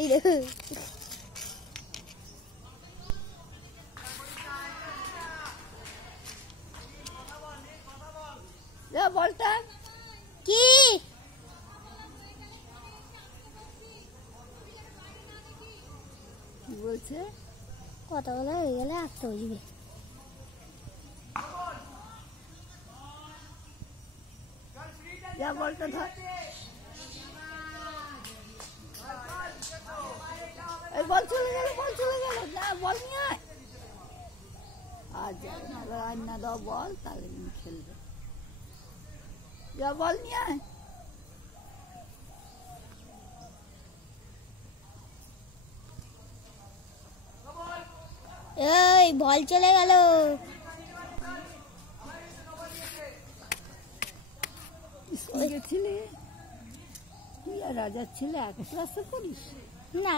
এই দেখো যা বলটা কি বলছে কথা বলা হয়ে গেলে আসতে হইবে যা বলটা ধর এই বল চলে গেল না বল নিয়ে আয় আর যাবে না আর না দাও বল তাহলে খেলবে যা বল নিয়ে আয় এই বল চলে গেল গেছিলে তুই আর রাজার ছেলে এক ক্লাসে পড়িস না